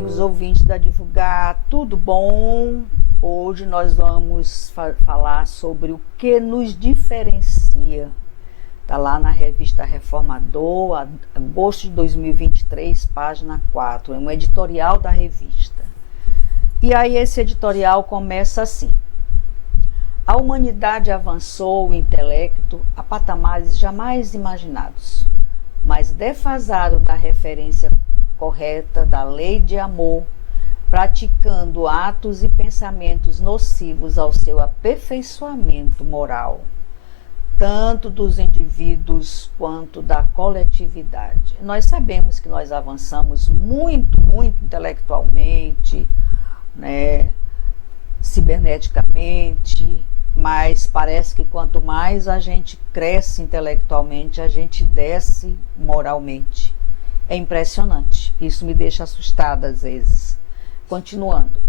amigos ouvintes da Divulgar, tudo bom? Hoje nós vamos falar sobre o que nos diferencia. Está lá na revista Reformador, agosto de 2023, página 4, é um editorial da revista. E aí esse editorial começa assim: a humanidade avançou o intelecto a patamares jamais imaginados, mas defasado da referência correta da lei de amor, praticando atos e pensamentos nocivos ao seu aperfeiçoamento moral, tanto dos indivíduos quanto da coletividade. Nós sabemos que nós avançamos muito intelectualmente, né, ciberneticamente, mas parece que quanto mais a gente cresce intelectualmente, a gente desce moralmente. É impressionante, isso me deixa assustada às vezes. Continuando.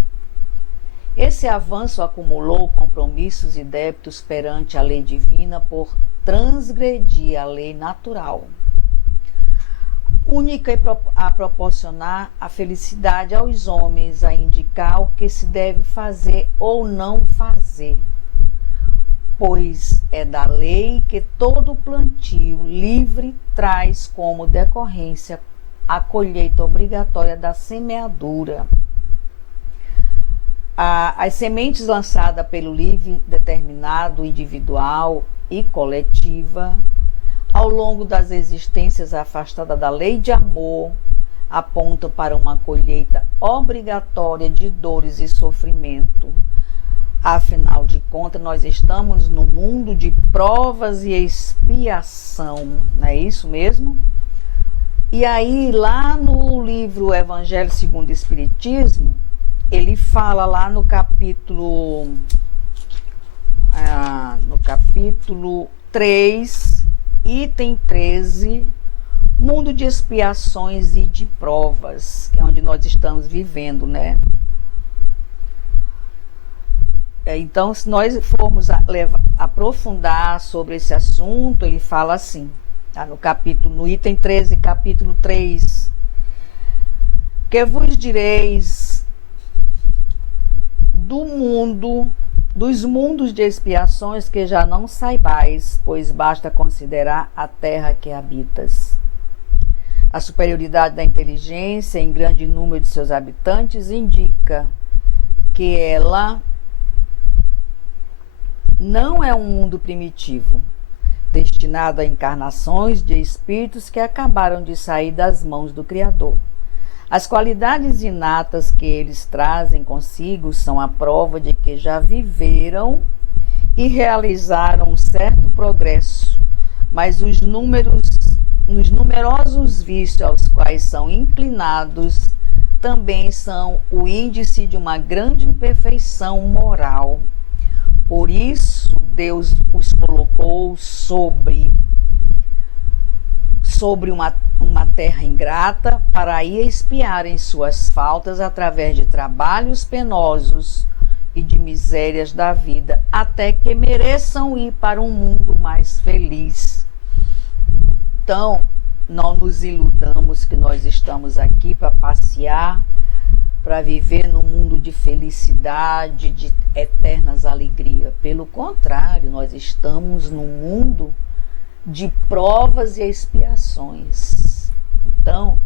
Esse avanço acumulou compromissos e débitos perante a lei divina por transgredir a lei natural, única a proporcionar a felicidade aos homens, a indicar o que se deve fazer ou não fazer, pois é da lei que todo plantio livre traz como decorrência a colheita obrigatória da semeadura. As sementes lançadas pelo livre determinado individual e coletiva, ao longo das existências afastadas da lei de amor, apontam para uma colheita obrigatória de dores e sofrimento. Afinal de contas, nós estamos no mundo de provas e expiação, não é isso mesmo? E aí, lá no livro Evangelho segundo o Espiritismo, ele fala lá no capítulo 3, item 13, mundo de expiações e de provas, que é onde nós estamos vivendo, né? Então, se nós formos aprofundar sobre esse assunto, ele fala assim, tá? No item 13, capítulo 3, que vos direis dos mundos de expiações que já não saibais, pois basta considerar a terra que habitas. A superioridade da inteligência em grande número de seus habitantes indica que ela não é um mundo primitivo, destinado a encarnações de espíritos que acabaram de sair das mãos do Criador. As qualidades inatas que eles trazem consigo são a prova de que já viveram e realizaram um certo progresso, mas os numerosos vícios aos quais são inclinados também são o índice de uma grande imperfeição moral. Por isso, Deus os colocou sobre uma terra ingrata para aí expiarem suas faltas através de trabalhos penosos e de misérias da vida, até que mereçam ir para um mundo mais feliz. Então, não nos iludamos que nós estamos aqui para passear, para viver num mundo de felicidade, de eternas alegrias. Pelo contrário, nós estamos num mundo de provas e expiações. Então,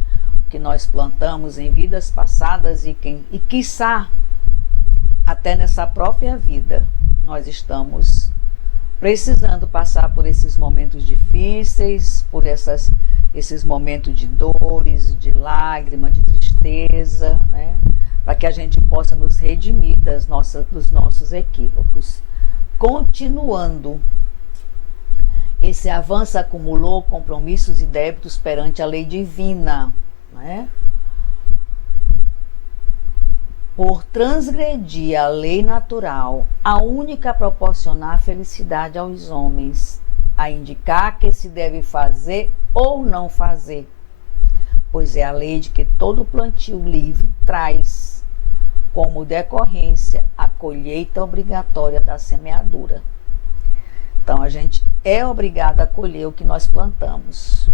o que nós plantamos em vidas passadas e quiçá até nessa própria vida, nós estamos precisando passar por esses momentos difíceis, por esses momentos de dores, de lágrima, de tristeza, né? Para que a gente possa nos redimir dos nossos equívocos. Continuando, esse avanço acumulou compromissos e débitos perante a lei divina, né? Por transgredir a lei natural, a única a proporcionar felicidade aos homens, a indicar que se deve fazer ou não fazer, pois é a lei de que todo plantio livre traz como decorrência a colheita obrigatória da semeadura. Então, a gente é obrigado a colher o que nós plantamos.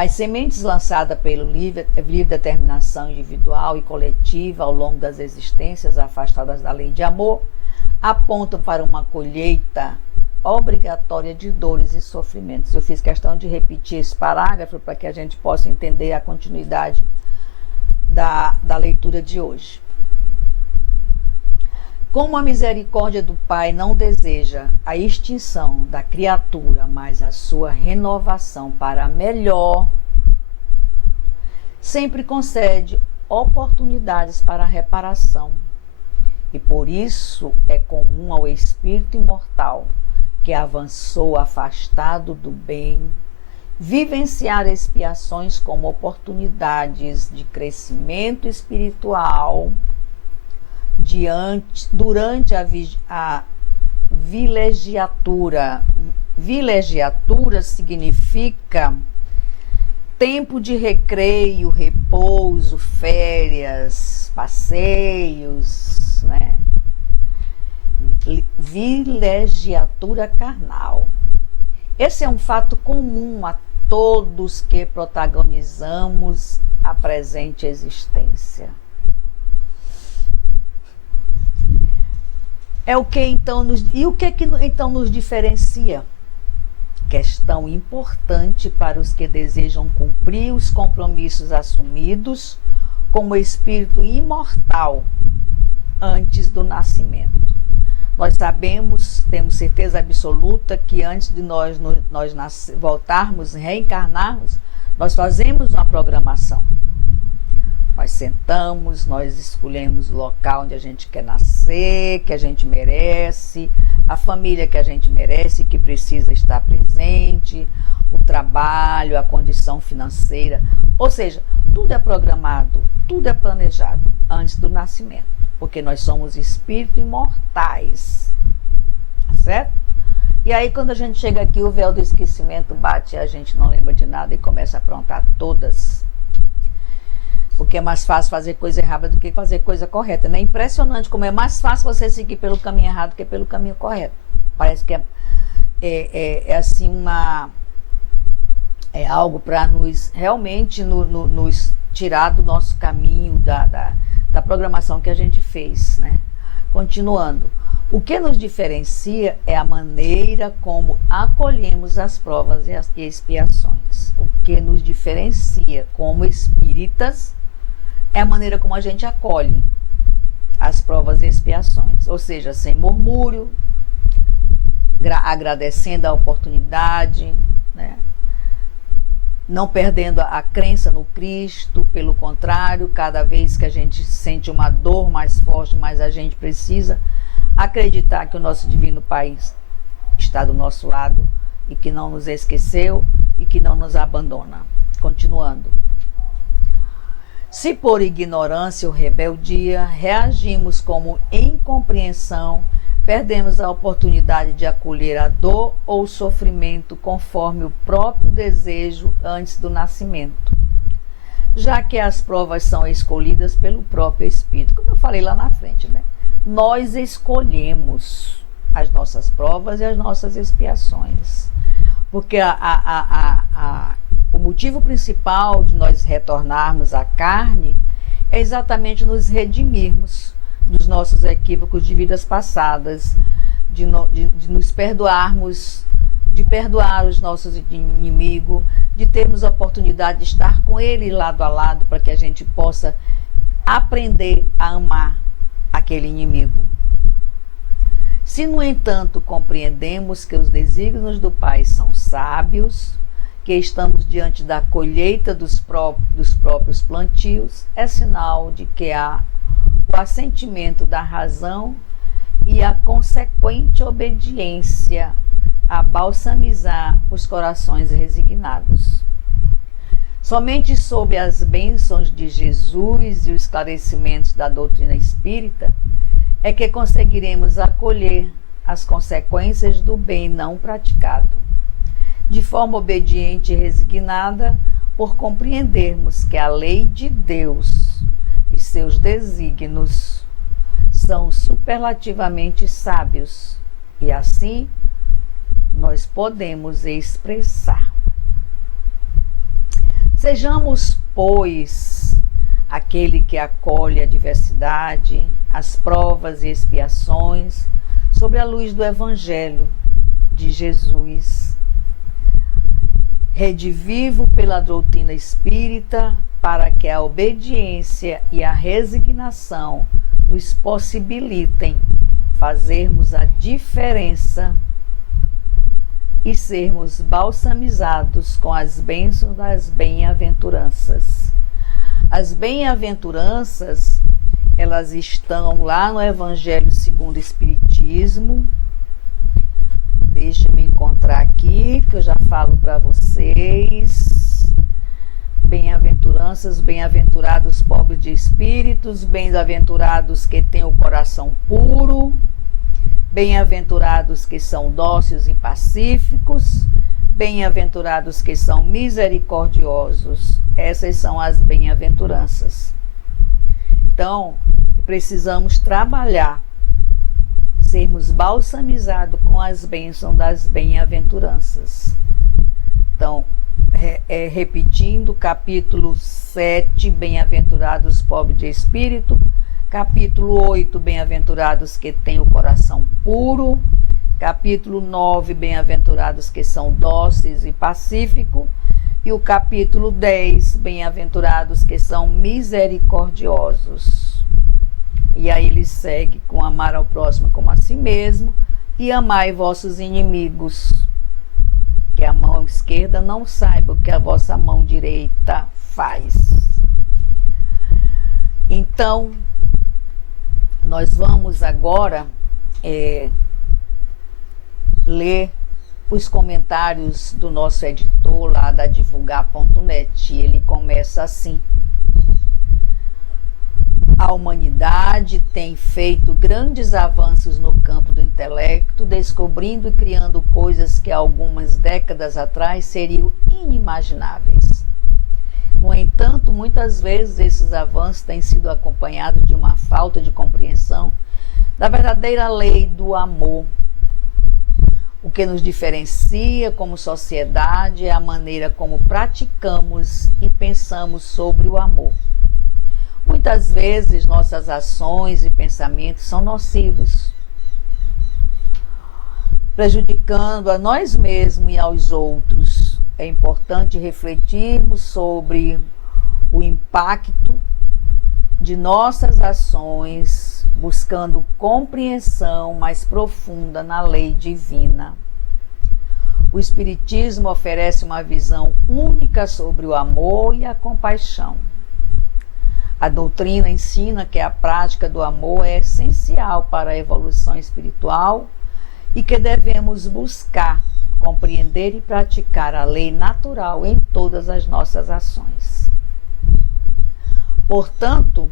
As sementes lançadas pelo livre determinação individual e coletiva ao longo das existências afastadas da lei de amor apontam para uma colheita obrigatória de dores e sofrimentos. Eu fiz questão de repetir esse parágrafo para que a gente possa entender a continuidade da leitura de hoje. Como a misericórdia do Pai não deseja a extinção da criatura, mas a sua renovação para melhor, sempre concede oportunidades para a reparação. E por isso é comum ao espírito imortal, que avançou afastado do bem, vivenciar expiações como oportunidades de crescimento espiritual durante a vilegiatura. Vilegiatura significa tempo de recreio, repouso, férias, passeios, né? Vilegiatura carnal. Esse é um fato comum a todos que protagonizamos a presente existência. O que então nos diferencia? Questão importante para os que desejam cumprir os compromissos assumidos como espírito imortal antes do nascimento. Nós sabemos, temos certeza absoluta que antes de nós voltarmos, reencarnarmos, nós fazemos uma programação. Nós sentamos, nós escolhemos o local onde a gente quer nascer, que a gente merece, a família que a gente merece, que precisa estar presente, o trabalho, a condição financeira. Ou seja, tudo é programado, tudo é planejado antes do nascimento, porque nós somos espíritos imortais, certo? E aí quando a gente chega aqui, o véu do esquecimento bate e a gente não lembra de nada e começa a aprontar todas. Porque é mais fácil fazer coisa errada do que fazer coisa correta, né? Impressionante como é mais fácil você seguir pelo caminho errado do que pelo caminho correto. Parece que é assim é algo para nos realmente nos tirar do nosso caminho, da programação que a gente fez, né? Continuando. O que nos diferencia é a maneira como acolhemos as provas e as expiações. O que nos diferencia como espíritas é a maneira como a gente acolhe as provas e expiações, ou seja, sem murmúrio, agradecendo a oportunidade, né? Não perdendo a crença no Cristo, pelo contrário, cada vez que a gente sente uma dor mais forte, mais a gente precisa acreditar que o nosso Divino Pai está do nosso lado e que não nos esqueceu e que não nos abandona. Continuando. Se por ignorância ou rebeldia reagimos como incompreensão, perdemos a oportunidade de acolher a dor ou o sofrimento conforme o próprio desejo antes do nascimento, já que as provas são escolhidas pelo próprio Espírito. Como eu falei lá na frente, né? Nós escolhemos as nossas provas e as nossas expiações, porque o motivo principal de nós retornarmos à carne é exatamente nos redimirmos dos nossos equívocos de vidas passadas, de nos perdoarmos, de perdoar os nossos inimigos, de termos a oportunidade de estar com ele lado a lado para que a gente possa aprender a amar aquele inimigo. Se, no entanto, compreendemos que os desígnios do Pai são sábios, que estamos diante da colheita dos próprios plantios, é sinal de que há o assentimento da razão e a consequente obediência a balsamizar os corações resignados. Somente sob as bênçãos de Jesus e os esclarecimentos da doutrina espírita é que conseguiremos acolher as consequências do bem não praticado, de forma obediente e resignada, por compreendermos que a lei de Deus e seus desígnios são superlativamente sábios, e assim nós podemos expressar. Sejamos, pois, aquele que acolhe a diversidade, as provas e expiações, sob a luz do Evangelho de Jesus. Redivivo pela doutrina espírita, para que a obediência e a resignação nos possibilitem fazermos a diferença e sermos balsamizados com as bênçãos das bem-aventuranças. As bem-aventuranças, elas estão lá no Evangelho segundo o Espiritismo. Deixa eu me encontrar aqui, que eu já falo para vocês. Bem-aventuranças, bem-aventurados pobres de espíritos, bem-aventurados que têm o coração puro, bem-aventurados que são dóceis e pacíficos, bem-aventurados que são misericordiosos. Essas são as bem-aventuranças. Então, precisamos trabalhar, sermos balsamizados com as bênçãos das bem-aventuranças. Então, repetindo, capítulo 7, bem-aventurados pobres de espírito, capítulo 8, bem-aventurados que têm o coração puro, capítulo 9, bem-aventurados que são dóceis e pacíficos, e o capítulo 10, bem-aventurados que são misericordiosos. E aí ele segue com amar ao próximo como a si mesmo e amai vossos inimigos. Que a mão esquerda não saiba o que a vossa mão direita faz. Então, nós vamos agora ler os comentários do nosso editor lá da Divulgar.net. E ele começa assim: a humanidade tem feito grandes avanços no campo do intelecto, descobrindo e criando coisas que algumas décadas atrás seriam inimagináveis. No entanto, muitas vezes esses avanços têm sido acompanhados de uma falta de compreensão da verdadeira lei do amor. O que nos diferencia como sociedade é a maneira como praticamos e pensamos sobre o amor. Muitas vezes nossas ações e pensamentos são nocivos, prejudicando a nós mesmos e aos outros. É importante refletirmos sobre o impacto de nossas ações, buscando compreensão mais profunda na lei divina. O Espiritismo oferece uma visão única sobre o amor e a compaixão. A doutrina ensina que a prática do amor é essencial para a evolução espiritual e que devemos buscar, compreender e praticar a lei natural em todas as nossas ações. Portanto,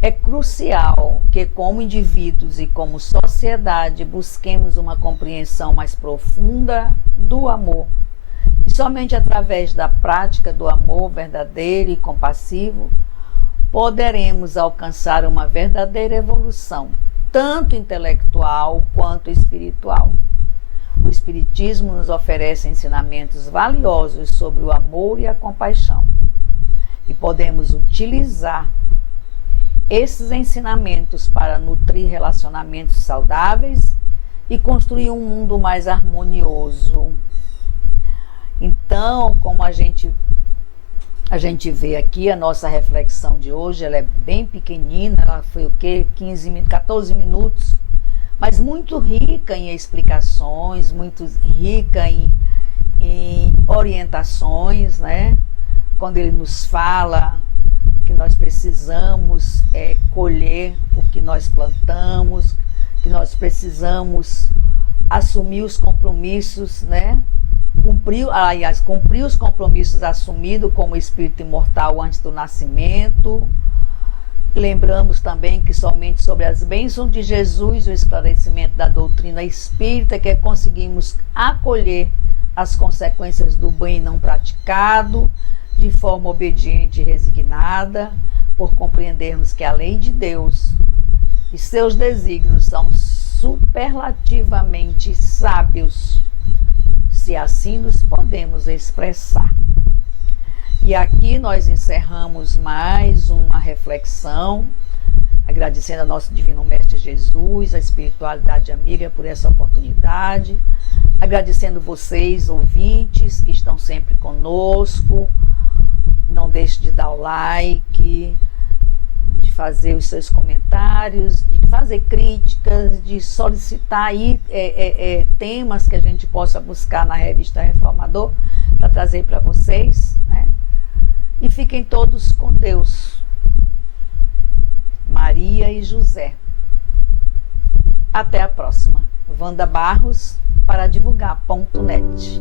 é crucial que, como indivíduos e como sociedade, busquemos uma compreensão mais profunda do amor. E somente através da prática do amor verdadeiro e compassivo poderemos alcançar uma verdadeira evolução, tanto intelectual quanto espiritual. O Espiritismo nos oferece ensinamentos valiosos sobre o amor e a compaixão. E podemos utilizar esses ensinamentos para nutrir relacionamentos saudáveis e construir um mundo mais harmonioso. Então, como a gente vê aqui, a nossa reflexão de hoje, ela é bem pequenina, ela foi o quê? 14 minutos, mas muito rica em explicações, muito rica em orientações, né? Quando ele nos fala que nós precisamos colher o que nós plantamos, que nós precisamos assumir os compromissos, né? Cumprir os compromissos assumidos como espírito imortal antes do nascimento. Lembramos também que somente sobre as bênçãos de Jesus, o esclarecimento da doutrina espírita, que conseguimos acolher as consequências do bem não praticado de forma obediente e resignada, por compreendermos que a lei de Deus e seus desígnios são superlativamente sábios, se assim nos podemos expressar. E aqui nós encerramos mais uma reflexão, agradecendo ao nosso Divino Mestre Jesus, a espiritualidade amiga por essa oportunidade, agradecendo vocês, ouvintes, que estão sempre conosco. Não deixe de dar o like, de fazer os seus comentários, de fazer críticas, de solicitar aí temas que a gente possa buscar na revista Reformador para trazer para vocês, né? E fiquem todos com Deus. Maria e José. Até a próxima. Wanda Barros para divulgar.net.